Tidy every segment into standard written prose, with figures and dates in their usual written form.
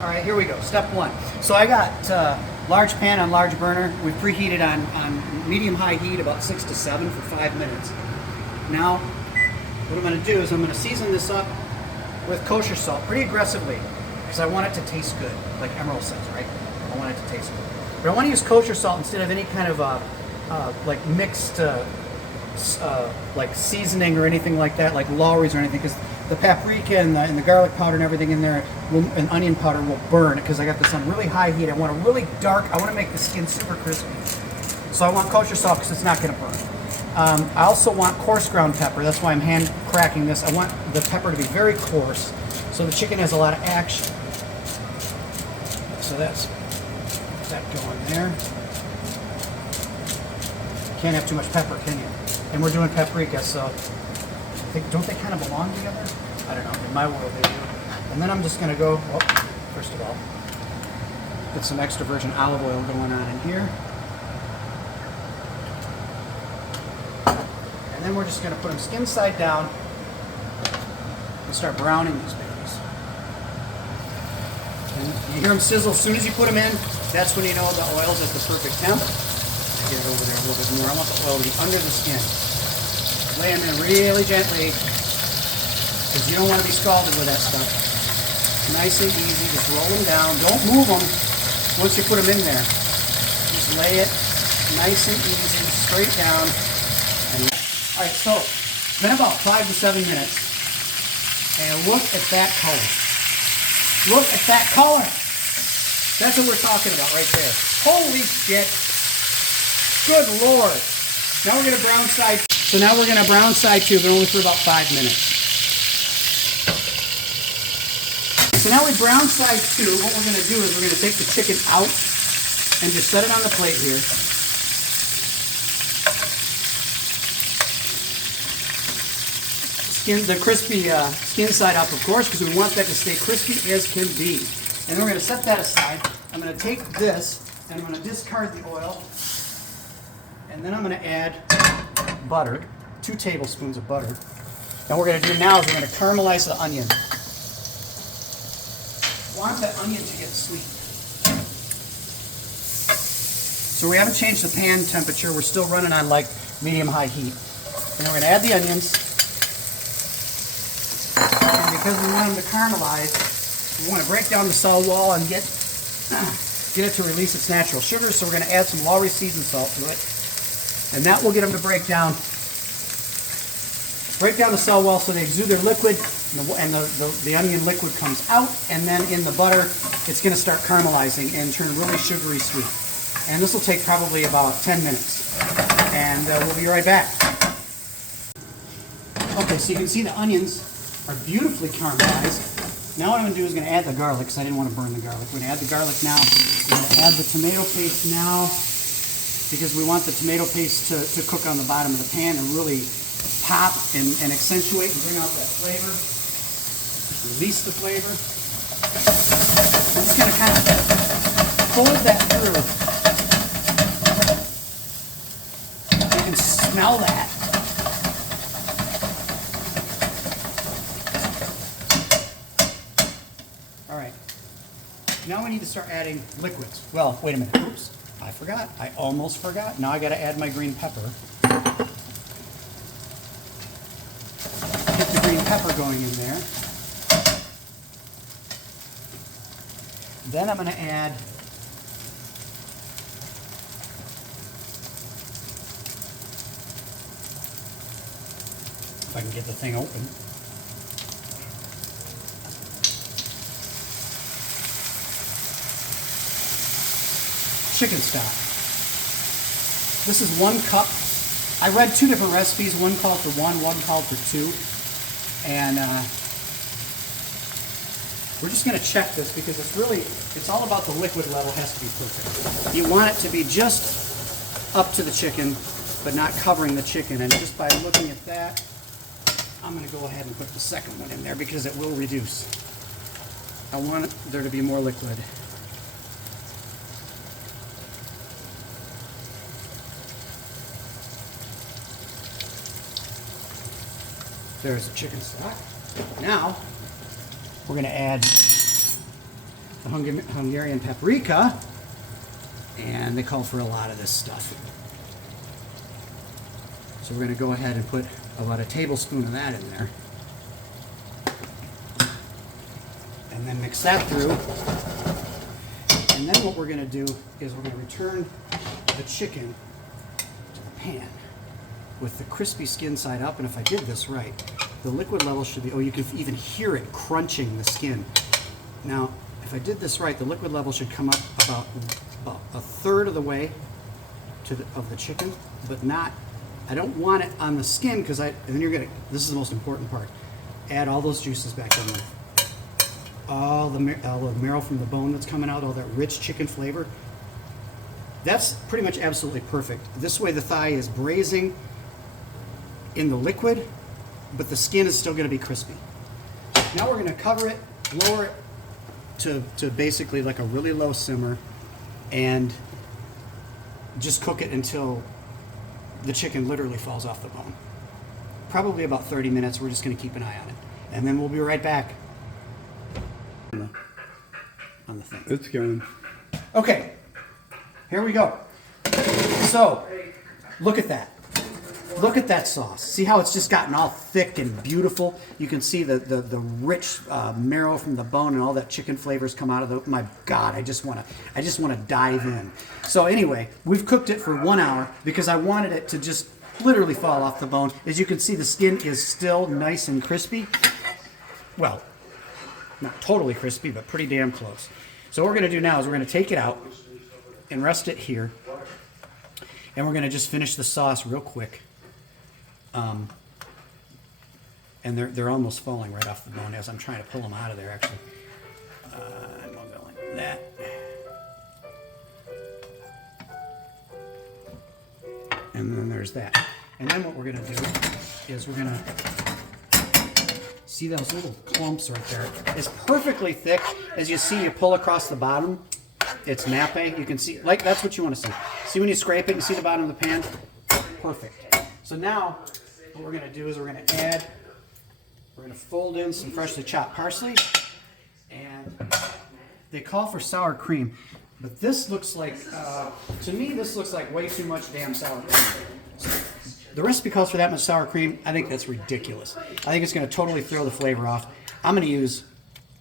All right, here we go. Step one. So I got large pan on large burner. We preheated on medium-high heat, about 6 to 7 for 5 minutes. Now, what I'm going to do is I'm going to season this up with kosher salt pretty aggressively because I want it to taste good, like Emerald says, right? I want it to taste good. But I want to use kosher salt instead of any kind of like mixed like seasoning or anything like that, like Lawry's or anything, because the paprika and the garlic powder and everything in there and onion powder will burn because I got this on really high heat. I want a really dark, I want to make the skin super crispy. So I want kosher salt because it's not going to burn. I also want coarse ground pepper. That's why I'm hand cracking this. I want the pepper to be very coarse so the chicken has a lot of action. So that's that going there. Can't have too much pepper, can you? And we're doing paprika, so don't they kind of belong together? I don't know. In my world, they do. And then I'm just going to go, well, first of all, get some extra virgin olive oil going on in here. And then we're just going to put them skin side down and start browning these babies. And you hear them sizzle as soon as you put them in. That's when you know the oil's at the perfect temp. Get it over there a little bit more. I want the oil to be under the skin. Lay them in really gently because you don't want to be scalded with that stuff. Nice and easy. Just roll them down. Don't move them once you put them in there. Just lay it nice and easy, straight down. All right, so it's been about 5 to 7 minutes. And look at that color. Look at that color. That's what we're talking about right there. Holy shit. Good Lord. Now we're going to brown side. So now we're going to brown side two, but only for about 5 minutes. So now we brown side two. What we're going to do is we're going to take the chicken out and just set it on the plate here. Skin the crispy skin side up, of course, because we want that to stay crispy as can be. And then we're going to set that aside. I'm going to take this and I'm going to discard the oil. And then I'm going to add butter, 2 tablespoons of butter. And what we're going to do now is we're going to caramelize the onion. I want that onion to get sweet. So we haven't changed the pan temperature. We're still running on like medium-high heat. And then we're going to add the onions. And because we want them to caramelize, we want to break down the cell wall and get it to release its natural sugar. So we're going to add some Lawry seasoned salt to it. And that will get them to break down the cell wall so they exude their liquid, and the onion liquid comes out, and then in the butter, it's going to start caramelizing and turn really sugary sweet. And this will take probably about 10 minutes. And we'll be right back. Okay, so you can see the onions are beautifully caramelized. Now what I'm going to do is going to add the garlic, because I didn't want to burn the garlic. We're going to add the garlic now. We're going to add the tomato paste now, because we want the tomato paste to cook on the bottom of the pan and really pop and accentuate and bring out that flavor. Release the flavor. I'm just going to kind of fold that through. You can smell that. All right. Now we need to start adding liquids. Well, wait a minute. Oops. I forgot. I almost forgot. Now I got to add my green pepper. Get the green pepper going in there. Then I'm going to add if I can get the thing open. Chicken stock. This is 1 cup. I read 2 different recipes. One called for 1, one called for 2. And we're just going to check this because it's all about the liquid level has to be perfect. You want it to be just up to the chicken, but not covering the chicken. And just by looking at that, I'm going to go ahead and put the second one in there because it will reduce. I want there to be more liquid. There's the chicken stock. Now, we're going to add the Hungarian paprika, and they call for a lot of this stuff. So we're going to go ahead and put about a tablespoon of that in there. And then mix that through. And then what we're going to do is we're going to return the chicken to the pan with the crispy skin side up. And if I did this right, the liquid level should be, oh, you can even hear it crunching the skin. Now, if I did this right, the liquid level should come up about a third of the way of the chicken, but not, I don't want it on the skin because and then you're going to, this is the most important part, add all those juices back in there. All the marrow from the bone that's coming out, all that rich chicken flavor. That's pretty much absolutely perfect. This way the thigh is braising in the liquid, but the skin is still going to be crispy. Now we're going to cover it, lower it to basically like a really low simmer, and just cook it until the chicken literally falls off the bone. Probably about 30 minutes. We're just going to keep an eye on it. And then we'll be right back. On the thing. It's going. Okay, here we go. So, look at that. Look at that sauce. See how it's just gotten all thick and beautiful? You can see the rich marrow from the bone and all that chicken flavors come out of the. My God, I just want to dive in. So anyway, we've cooked it for 1 hour because I wanted it to just literally fall off the bone. As you can see, the skin is still nice and crispy. Well, not totally crispy, but pretty damn close. So what we're going to do now is we're going to take it out and rest it here. And we're going to just finish the sauce real quick. And they're almost falling right off the bone as I'm trying to pull them out of there, actually. And we'll go like that. And then there's that. And then what we're going to do is we're going to see those little clumps right there. It's perfectly thick. As you see, you pull across the bottom, it's nappe. You can see, like, that's what you want to see. See when you scrape it and see the bottom of the pan? Perfect. So now, what we're going to do is we're going to fold in some freshly chopped parsley. And they call for sour cream. But this looks like, to me, this looks like way too much damn sour cream. The recipe calls for that much sour cream. I think that's ridiculous. I think it's going to totally throw the flavor off. I'm going to use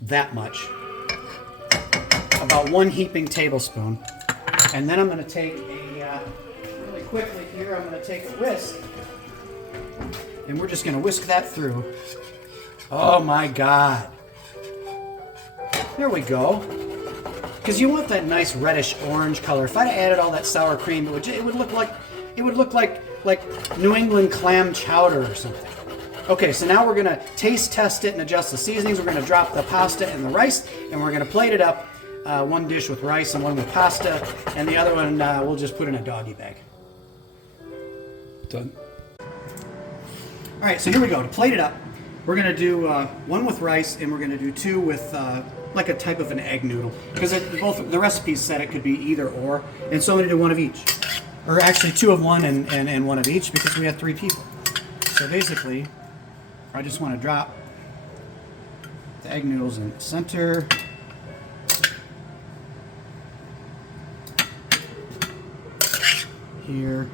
that much, about 1 heaping tablespoon. And then I'm going to take really quickly here, I'm going to take a whisk. And we're just going to whisk that through. Oh my God. There we go. Because you want that nice reddish orange color. If I'd added all that sour cream, it would look like New England clam chowder or something. Okay, so now we're going to taste test it and adjust the seasonings. We're going to drop the pasta and the rice, and we're going to plate it up. One dish with rice and one with pasta, and the other one we'll just put in a doggy bag. Done. All right, so here we go. To plate it up, we're going to do 1 with rice, and we're going to do 2 with like a type of an egg noodle. Because both the recipes said it could be either or, and so I'm going to do 1 of each. Or actually 2 of one and 1 of each because we have 3 people. So basically, I just want to drop the egg noodles in the center. Here.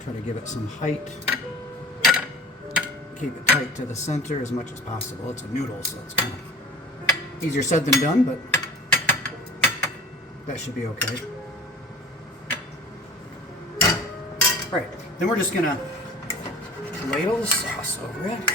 Try to give it some height. Keep it tight to the center as much as possible. It's a noodle, so it's kind of easier said than done, but that should be okay. All right, then we're just gonna ladle the sauce over it.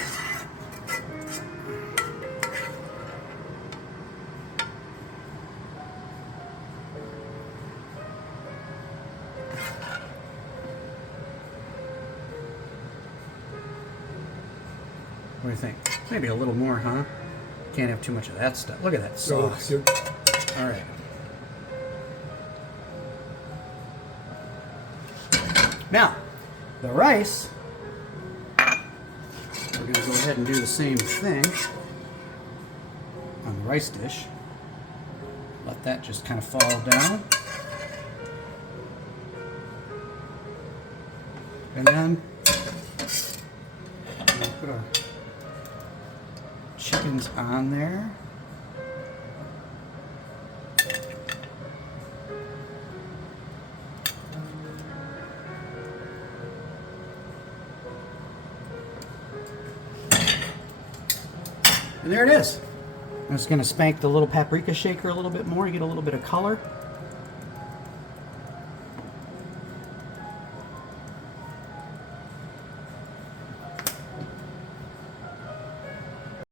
What do you think? Maybe a little more, huh? Can't have too much of that stuff. Look at that sauce. Oh, all right. Now, the rice, we're going to go ahead and do the same thing on the rice dish. Let that just kind of fall down. And then Put our chickens on there. And there it is. I'm just going to spank the little paprika shaker a little bit more to get a little bit of color.